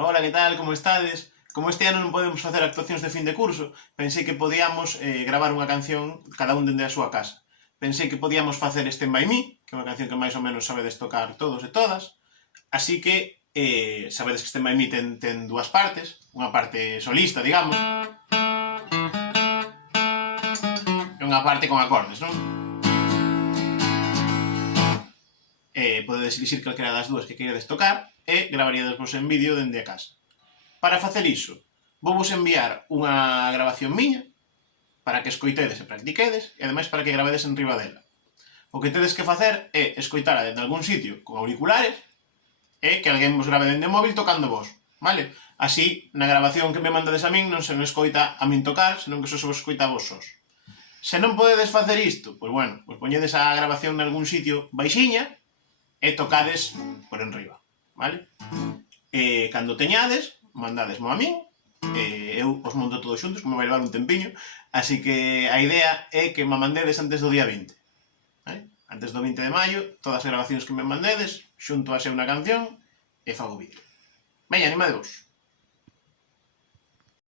Hola, que tal? Como estades? Como este ano non podemos facer actuacións de fin de curso, pensei que podíamos gravar unha canción cada un dende a súa casa. Pensei que podíamos facer Stand By Me, que é unha canción que máis ou menos sabedes tocar todos e todas. Así que sabedes que Stand By Me ten dúas partes, unha parte solista, digamos, e unha parte con acordes, non? Podedes elixir calquera das dúas que queredes tocar e gravaríades vos en vídeo dende a casa. Para facer iso, vou vos enviar unha grabación miña para que escoitedes e practiquedes e ademais para que gravedes en riba dela. O que tedes que facer é escoitala dende algún sitio con auriculares e que alguén vos grave dende o móvil tocando vos, vale? Así, na grabación que me mandades a min non se me escoita a min tocar, senón que só se vos escoita a vos sós. Se non podedes facer isto, pois bueno, pois poñedes a grabación nalgún sitio baixiña e tocades por enriba, vale? Cando teñades, mandadesmo a min, eu os monto todos xuntos, como vai levar un tempiño, así que a idea é que me mandedes antes do día 20. Vale? Antes do 20 de maio, todas as grabacións que me mandedes, xunto a ser unha canción, e fago vídeo. Veña, animadevos!